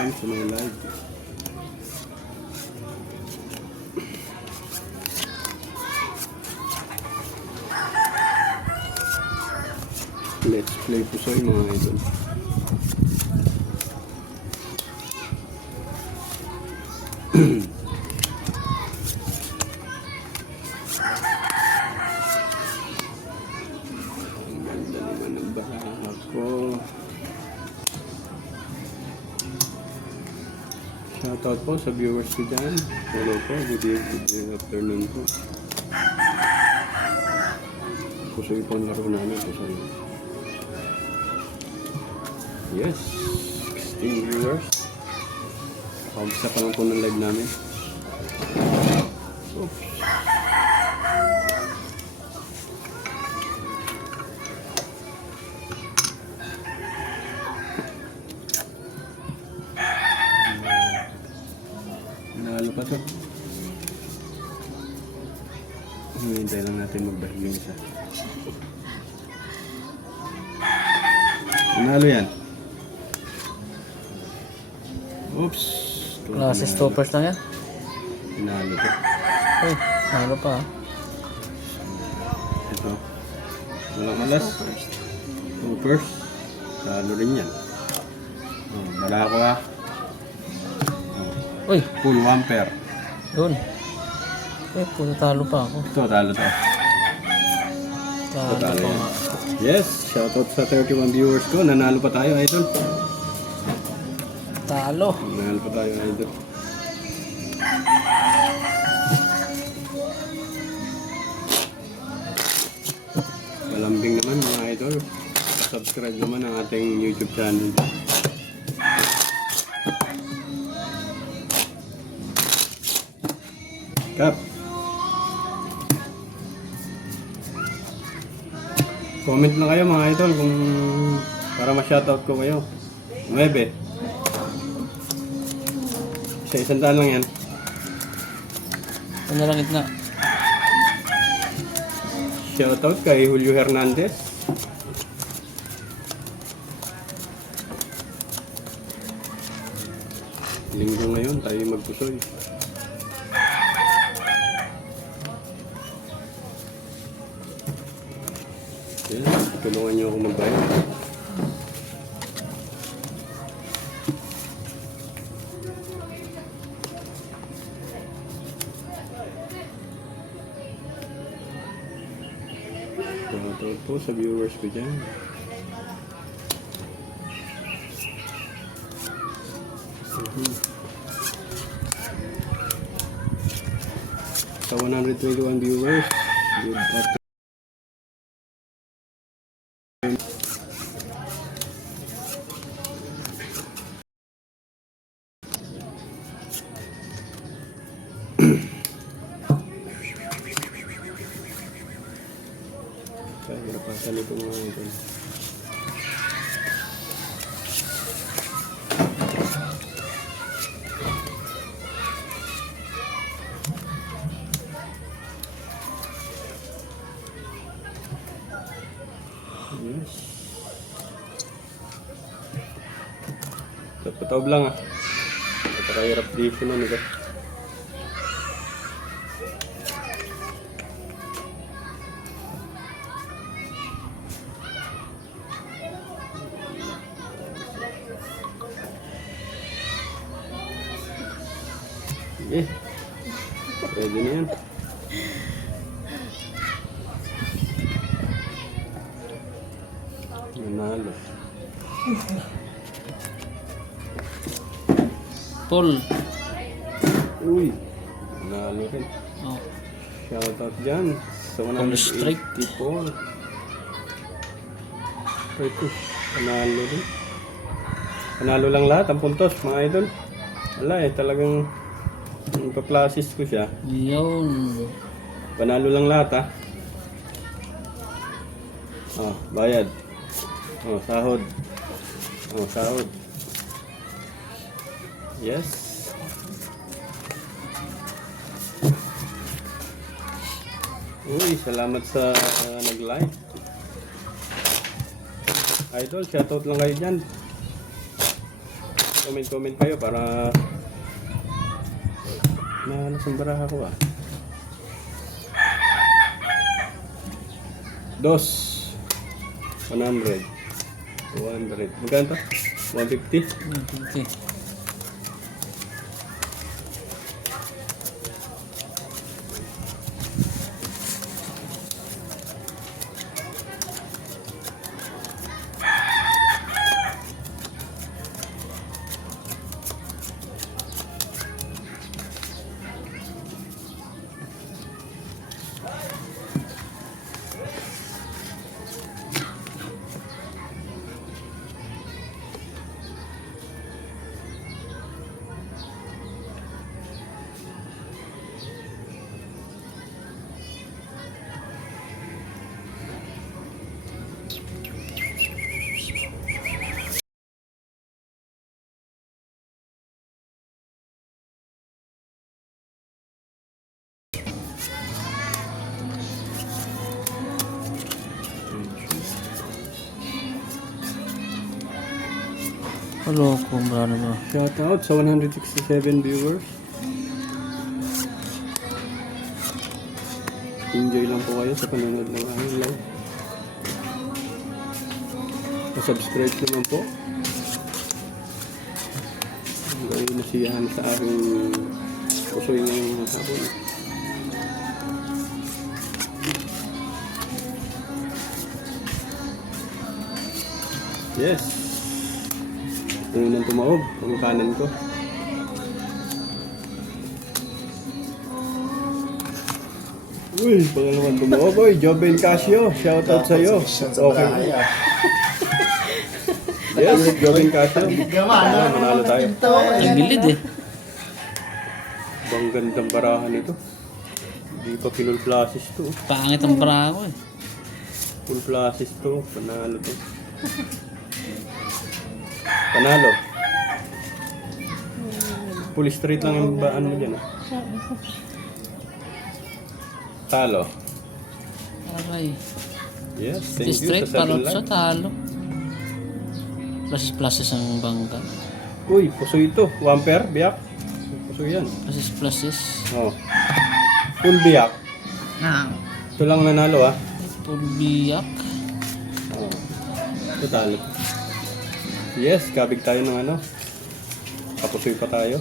time sa mga live. Let's play po sa mga idol. Ang ganda naman ng baha ko. Shoutout po sa viewers ko dyan. Hello po, good afternoon po. Pusoy po ang laro namin po sa inyo. Yes, 16 viewers. Kaumpisa pa lang po ng live namin. Oops. Nanalo pa to. Hinihintay lang natin magbahig yung isa. Nanalo yan. Oops. Klase stoppers lang yan. Nanalo to. Uy, nalo pa ha. Ito. Walang malas. Stoppers. Talo rin yan. Oh, bala ko ha. Oh, Uy, full 1 pair. yun. Uy, puto talo pa ako. Ito, talo to. Talo Talo pa yan. nga. Yes, shoutout sa 31 viewers ko. Nanalo pa tayo, idol. Talo. Nanalo pa tayo, idol. Malambing naman mga idol. Subscribe naman ang ating YouTube channel. Kap. Comment na kayo mga idol kung para ma-shoutout ko kayo. 9. Sa 100 lang yan. Ano lang itna? Shoutout kay Julio Hernandez. Linggo ngayon tayo magpusoy. Yan, tulungan niyo ako magbayad. Shoutout po sa viewers ko dyan. Sa 121 viewers, good afternoon. Kaya hirapasan ito mga ito. Yes. Pataw lang ah. Napakahirap dito na nito. Eh, pwede na yan. Nanalo. Paul. Uy, nanalo rin. Oh. Shoutout dyan sa Full strike. 184. Ito, panalo rin. Panalo lang lahat ang puntos mga idol. Wala eh, talagang ipa-classes ko siya. Yun. Panalo lang lahat ha. Oh, bayad. Oh, sahod. Oh, sahod. Yes. Uy, salamat sa nag-like. Idol, shoutout lang kayo dyan. Comment kayo para nasambaraha ko ah. 100. 200. Magkano to? 150? Okay. Hello, kumbrano mo. Shout out sa 167 viewers. Enjoy lang po kayo sa panonood ng aming live. Pa-subscribe naman po. Gawin nasiyahan sa aking pusoy ngayong hapon. Yes. Unang tumawag, ang kanan ko. Uy, pangalawang tumawag. Uy, Joben Casio, shoutout sa'yo. Okay. Yes, Joben Casio. Manalo tayo. Ang gilid eh. Bang gandang barahan ito. Hindi pa pinul plasis to. Pangit ang bra ko eh. Full plasis to. Panalo to. Panalo. Full straight lang yung baan mo dyan. Ah. Talo. Aray. Yes, thank you Straight sa 7 palot sa lang. talo. Pluses ang bangka. Uy, puso ito. 1 pair, biyak. Puso yan. Pluses. Oh. Full biyak. Ito lang nanalo ah. Pulbiyak. Oh. Ito talo. Yes, kabig tayo ng ano. Kapusoy pa tayo.